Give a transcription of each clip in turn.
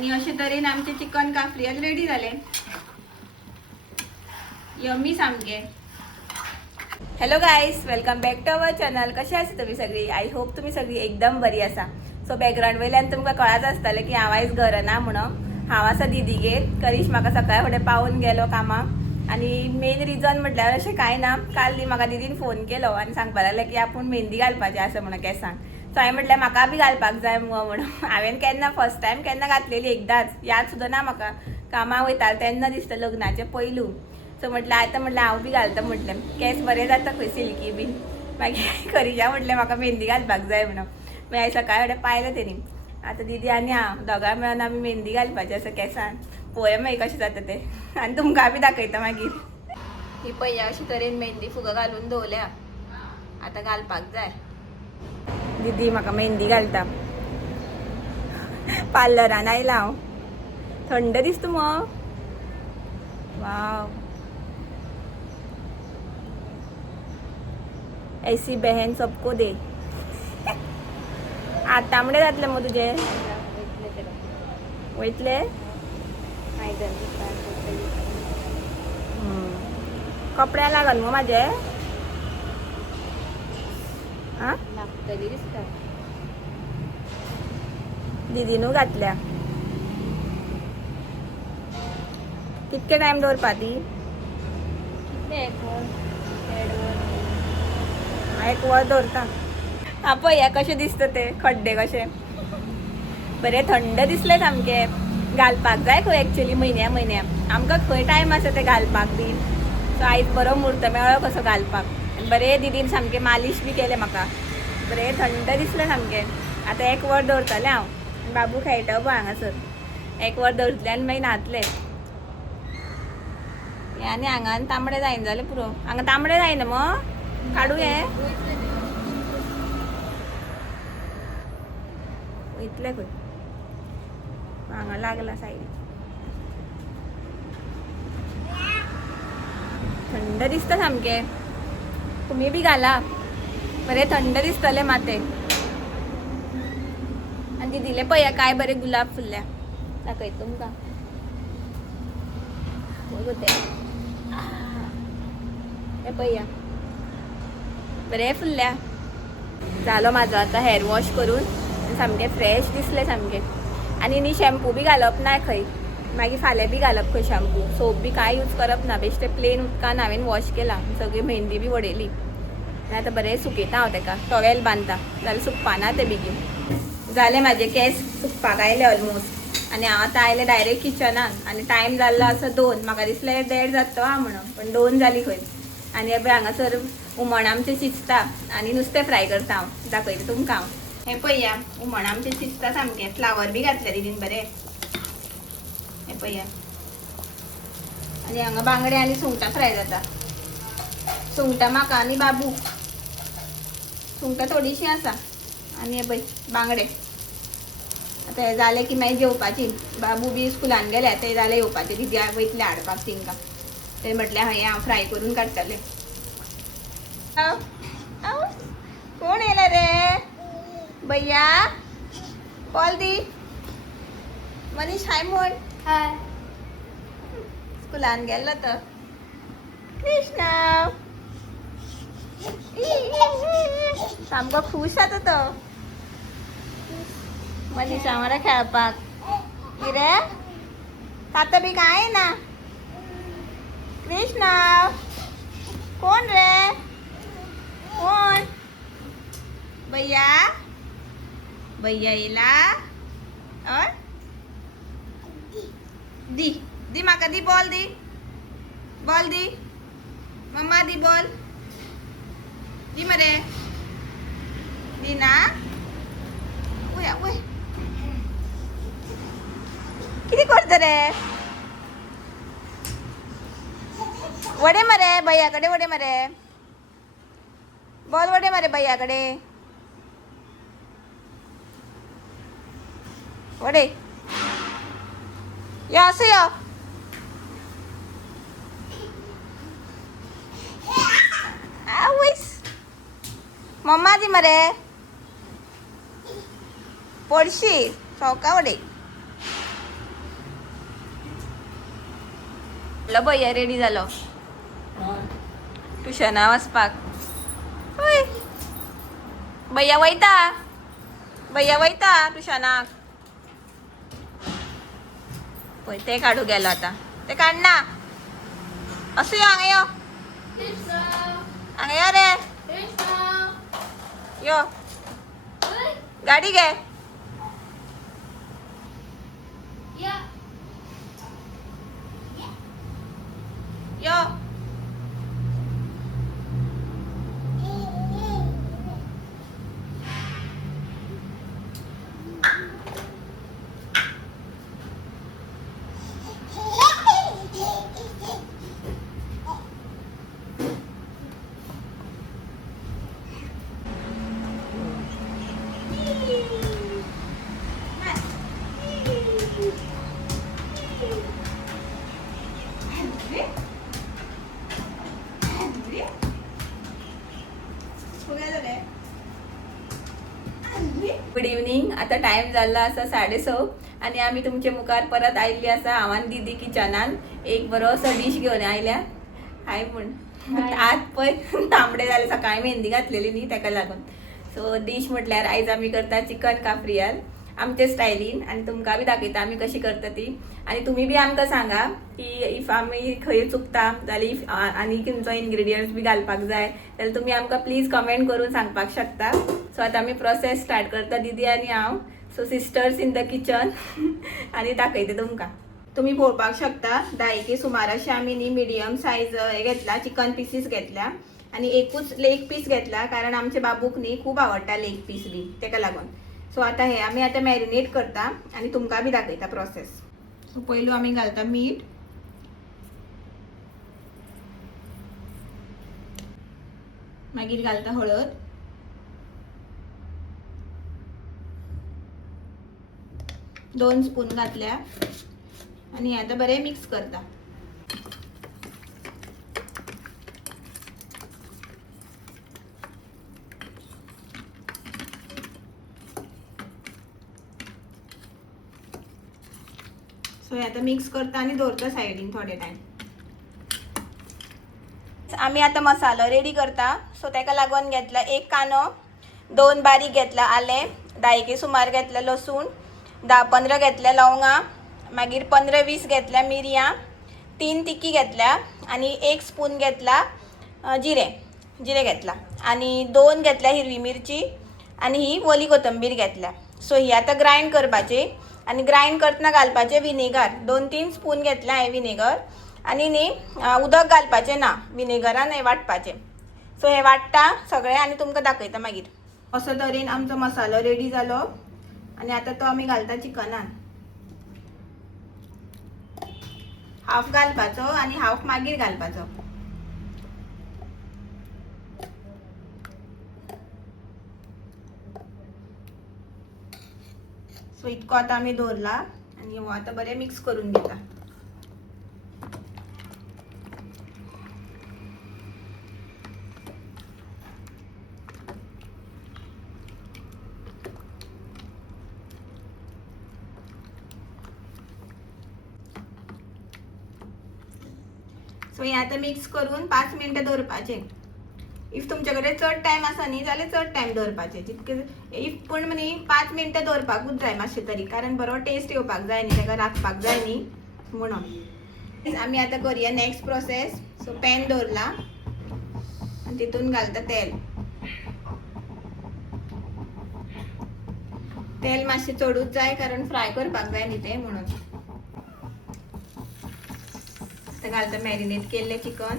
आणि अशे तरेन आमचे चिकन काफ्री आज रेडी झाले. यम्मी सामके. Hello guys, welcome back to our channel. कशे आसा तुम्ही सगळी? आय होप तुम्ही सगळी एकदम बरी आसा. सो बॅकग्राऊंड वयल्यान तुमकां कळत आसतलें की हांव आयज घर ना म्हणून. हांव आसा दिदीगेर. करीश म्हाका सकाळी फुडें पावून गेलो कामाक आणि मेन रिजन म्हटल्यार अशें कांय ना. काल म्हाका दिदीन फोन केलो आनी सांगपाक लागलें की आपूण मेहंदी घालपाचें आसा म्हणून केंसांक. सो हांवें म्हटलें म्हाका बी घालपाक जाय मुगो म्हणून. हांवें केन्ना फर्स्ट टायम केन्ना घातलेली एकदांच, याद सुद्दां ना म्हाका. कामाक वयतालें तेन्ना दिसता लग्नाचें पयलू. सो म्हटलें आतां म्हटलें हांव बी घालता म्हटलें. केंस बरें जाता खंय सिल्की बीन. मागीर करिशा म्हटलें म्हाका मेहंदी घालपाक जाय म्हणून. मागीर हांवें सकाळी फुडें पायलें तेणी. आतां दिदी आनी हांव दोगां मेळून आमी मेहंदी घालपाचें आसा केंसान. पळोवया मागीर कशें जाता तें. आनी तुमकां बी दाखयता मागीर. ही पळय अशे तरेन मेहंदी फुगो घालून दवरल्या. आतां घालपाक जाय. दीदी म्हाका मेहंदी घालता. पार्लरान आयला हांव. थंड दिसता मग. वाव, ऐसी बहन सबको दे. आज तांबडे जातले मग तुझे वयतले. कपड्या लागल मग माझे. आ दीदीनू घातल्या. कितके टाइम दवरपा ती? एक वर दवरता. हा पळय कशें दिसता ते खड्डे कशे. बरे थंड दिसले सामके. घालपाक जाय खंय एक्चुअली म्हयन्या आमकां खंय टायम आसा ते घालपाक बी. सो आयज बरो मुहूर्त मेळ्ळो कसो घालपाक. आनी बरे दीदीन सामके मालिश बी केले म्हाका. बरे थंड दिसले सामके. आतां एक वर दवरतलें हांव. बाबू खेळटा पळय हांगासर. एक वर दवरतलें आनी मागीर न्हातलें. आनी हांगान तांबडे जायना जालें पुरो. हांगा तांबडे जायना मग काडू हें. वयतलें खंय. हांगा लागला सायडीक. थंड दिसता सामके. तुम्ही बी घाला. बरे थंड दिसतले माते. आनी दिदिले पळया काय बरे गुलाब फुल्ल्या. दाखयता तुमकां. हे पळया बरे फुल्ल्या. जालो म्हाजो आतां हेअर वॉश करून. सामके फ्रेश दिसले सामके. आनी न्ही शॅम्पू बी घालप ना खंय. मागीर फाल्यां बी घालप खंय शॅम्पू. सोप बी कांय यूज करप ना. बेश्टे प्लेन उदकान हांवें वॉश केला. सगळी मेहंदी बी वडयली. आनी आतां बरें सुकयता हांव तेका. टॉवेल बांदता जाल्यार सुकपा ना ते बेगीन. जाले म्हाजे केस सुकपाक आयले ऑलमोस्ट. आनी हांव आतां आयलें डायरेक्ट किचनान. आनी टायम जाल्लो आसा 2. म्हाका दिसलें 1:30 जाता हा म्हणून. पण 2 जाली खंय. आनी हे हांगासर हुमण आमचें चिंचता आनी नुस्तें फ्राय करता हांव. दाखयता तुमकां हांव. हे पळया हुमण आमचें चिंचता सामकें. फ्लावर बी घातल्या दीदीन बरें. हे पळया. आनी हांगा बांगडे आनी सुंगटां फ्राय जाता. सुंगटां म्हाका आनी बाबू. सुंगटां थोडीशीं आसा. आनी हे पळय बांगडे. आतां हे जालें की मागीर जेवपाची. बाबू बी स्कुलान गेल्या ते जालें येवपाचें. दीदी वयतलें हाडपाक तेंकां. ते म्हटलें हांव फ्राय करून काडटलें. कोण येयला रे? भैया कॉल दी. मनीष हाय म्हण. हाय. स्कुलान गेल्लो तर. कृष्णा सामको खुश जाता तो. मनीषा वांगडा खेळपाक. किरे ताता बी काय ना. कृष्णा कोण रे? कोण? भैया भैया येला. दी दी म्हाका दी बॉल दी. बॉल दी. मम्मा दी बॉल. दी मरे. दी ना. वया वय. किती करता रे? वडे मरे भैयाकडे. वडे मरे. बॉल वडे मरे भैयाकडे. वडे या असं या. मम्मा दी मरे पडशी चौका वडे आपला भैया रेडी झालो ट्युशना वचपाक. होय भैया वयता ट्युशनाक. पळय ते काढू गेलो आता. ते काढ ना. असू यो हांगा यो. हांगा यो रे. यो गाडी घे. यो गुड इव्हनिंग. आता टाइम झाला असा 6:30 आणि आम्ही तुमचे मुखार परत आयल्ली असा. हांवान दीदी किचनान एक बरोसो डिश घेवन आयल्या. हाय म्हण. आज पळय तांबडे जाले. सकाळी मेहंदी घातलेली न्ही ताका लागून. सो डिश म्हटल्यार आयज आमी करता चिकन काफ्रियाल आमचे स्टायलीन आणि तुमकां बी दाखयता आमी कशी करता ती. आणि तुम्ही बी आमकां सांगा की इफ आमी खंय चुकता जाल्यार इफ आनी तुमचो इन्ग्रेडियंट्स बी घालपाक जाय जाल्यार तुम्ही आमकां प्लीज कमेंट करून सांगपाक शकता. सो आता आमी प्रोसेस स्टार्ट करता दीदी आणि हांव. So sisters in the kitchen आणि दाखयता तुमकां. तुम्ही पळोवपाक शकता 10 सुमार अशें आमी न्ही मिडियम सायज हे घेतला चिकन पीसीस घेतल्या आणि एकूच लेग पीस घेतला कारण आमच्या बाबूक न्ही खूब आवडटा लेग पीस बी ताका लागून. सो आता हे आमी आता मॅरिनेट करता आणि तुमकां बी दाखयता प्रोसेस. सो पयलू आमी घालता मीठ. मागीर घालता हळद. 2 स्पून घातल्या आणि आता बरे मिक्स करता. सो आता मिक्स करता आणि दवरता सायडीन थोडे टाइम. आम्ही आता मसालो रेडी करता. सो ताका लागून घेतला 1 कांदो, 2 बारीक घेतला आले, 10 सुमार घेतला लसूण, 10-15 घेतल्या लवंगा, मागीर 15-20 घेतल्या मिरयां, 3 तिकी घेतल्या आणि 1 स्पून घेतला जिरे घेतला आणि 2 घेतल्या हिरवी मिरची आणि ही ओली कोथंबीर घेतल्या. सो ही आता ग्राइंड करपाची आणि ग्राइंड करतना घालपाचे विनेगर. 2-3 स्पून घेतला हे विनेगर आणि न्ही उदक घालपाचे ना, विनेगरान हे वाटपाचे. सो हे वाटता सगळे आणि तुमकां दाखयता मागीर. असो तरेन आमचो मसालो रेडी जालो आणि आता तो आमी घालता चिकनान. हाफ घालपाचो आणि हाफ मागीर घालपाचो. सो इतको आता आमी दवरला आणि हो आता बरे मिक्स करून घेता. सो हे आता मिक्स करून 5 मिनिटं दवरपाचे. इफ तुमच्याकडे चड टाइम आसा न्ही जाल्यार चड टाइम दवरपाचे. जितके इफ पण न्ही 5 मिनिटं दवरपाकूच जाय मातशें तरी कारण बरो टेस्ट येवपाक जाय न्ही ताका राखपाक जाय न्ही म्हणून. आमी आता करूया नेक्स्ट प्रोसेस. सो पॅन दवरला आणि तितून घालता तेल. तेल मातशें चडूच जाय कारण फ्राय करपाक जाय न्ही ते म्हणून. आता घालता मॅरिनेट केल्ले चिकन.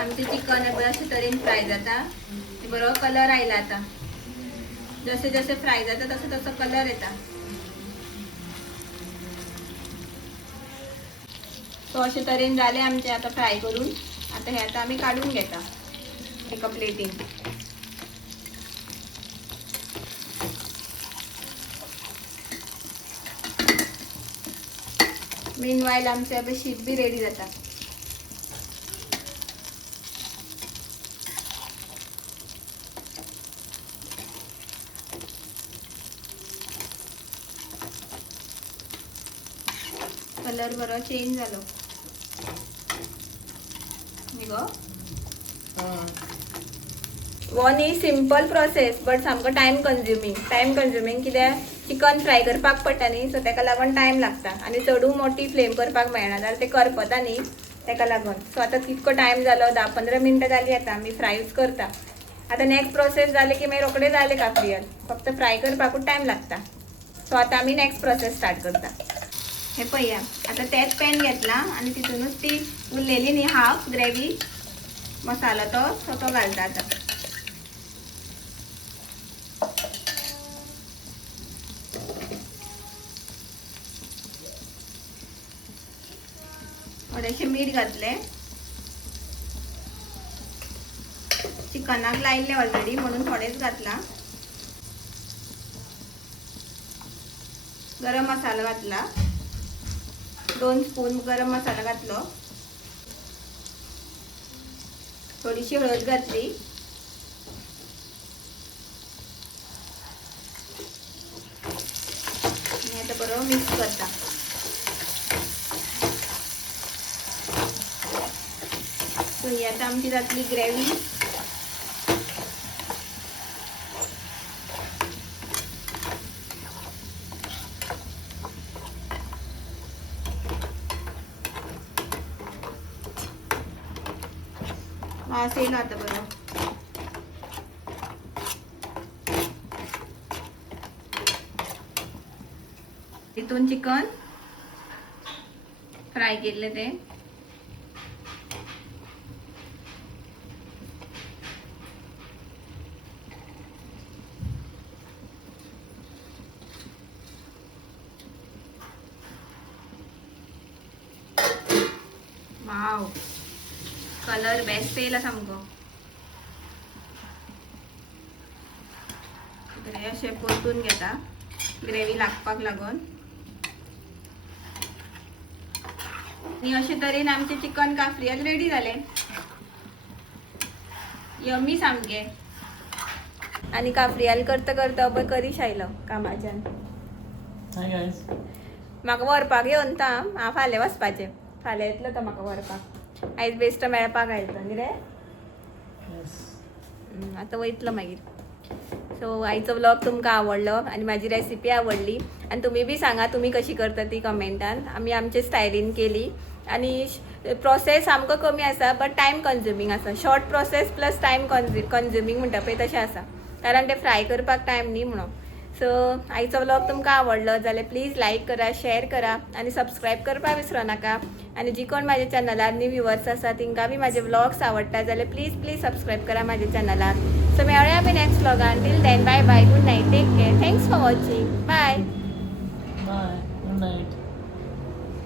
आमचे चिकन अशे तरेन फ्राय जाता. बरो कलर आयला आता. जसे जसे फ्राय जाता तसं तसं कलर येता. सो अशे तरेन जाले आमचे आता फ्राय करून. आता हे आता आम्ही काढून घेता एका प्लेटीन. मीनवाईल आमचे आता शीत बी रेडी जाता. कलर बरो चेंज झालो one he simple process but सामको टायम कन्ज्युमींग कित्याक चिकन फ्राय करपाक पडटा न्ही, सो ताका लागून टायम लागता आनी चडू मोठी फ्लेम करपाक मेळना जाल्यार ते करपता न्ही, ताका लागून. सो आतां कितको टायम जालो 10-15 मिनटां जाली आतां आमी फ्रायूच करता. आतां नेक्स्ट प्रोसेस जाले की मागीर रोखडे जाले काफ्रियल, फक्त फ्राय करपाकूच टायम लागता. सो आतां आमी नेक्स्ट प्रोसेस स्टार्ट करता. हे पळया आता तेच पॅन घेतला आणि तितूनच ती उरलेली न्ही हाफ ग्रेवी मसाला तो घालता. आता थोडेशे मीठ घातले. चिकनाक लायले ऑलरेडी म्हणून थोडेच घातला. गरम मसाला घातला, 2 स्पून गरम मसाला घातलो. थोडीशी हळद घातली. आणि आता बरोबर मिक्स करता. सो ही आता आमची जातली ग्रेवी. वास येईल आता बरं. तिथून चिकन फ्राय केले ते वाव, कलर बेस्ट येयला सामको. अशें परतून घेता ग्रेवी लागपाक लागून. आणि अशे तरेन आमचे चिकन काफ्रियल रेडी जाले. यम्मी सामके. आणि काफ्रियल करता करता पळय करीश आयलो कामाच्यान. हाय गाइस, म्हाका व्हरपाक येवन ता. हांव फाल्यां वचपाचें. फाल्यां येतलो तो म्हाका व्हरपाक. आयज बेस्ट मेळपाक आयलो न्ही रे. आतां वयतलो मागीर. सो आयचो व्लॉग तुमकां आवडलो आनी म्हाजी रेसिपी आवडली आनी तुमी बी सांगा तुमी कशी करता ती कमेंटान. आमी आमचे स्टायलीन केली आनी प्रोसेस सामको कमी आसा बट टायम कन्ज्युमींग आसा. शॉर्ट प्रोसेस प्लस टायम कन्ज्युमींग म्हणटा पळय तशें आसा, कारण ते फ्राय करपाक टायम न्ही म्हणून. सो आयचो व्लॉग तुमकां आवडलो जाल्यार प्लीज लायक करा, शेअर करा आनी सबस्क्रायब करपाक विसरो नाका. आनी जी कोण म्हाज्या चॅनलार न्यू व्ह्युअर्स आसा तिंकां बी म्हाजे व्लॉग्स आवडटा जाल्यार प्लीज सबस्क्रायब करा म्हाज्या चॅनलार. सो मेळुया आमी नेक्स्ट व्लॉगान. Till then bye bye, good night, take care, thanks for watching, bye bye, good night.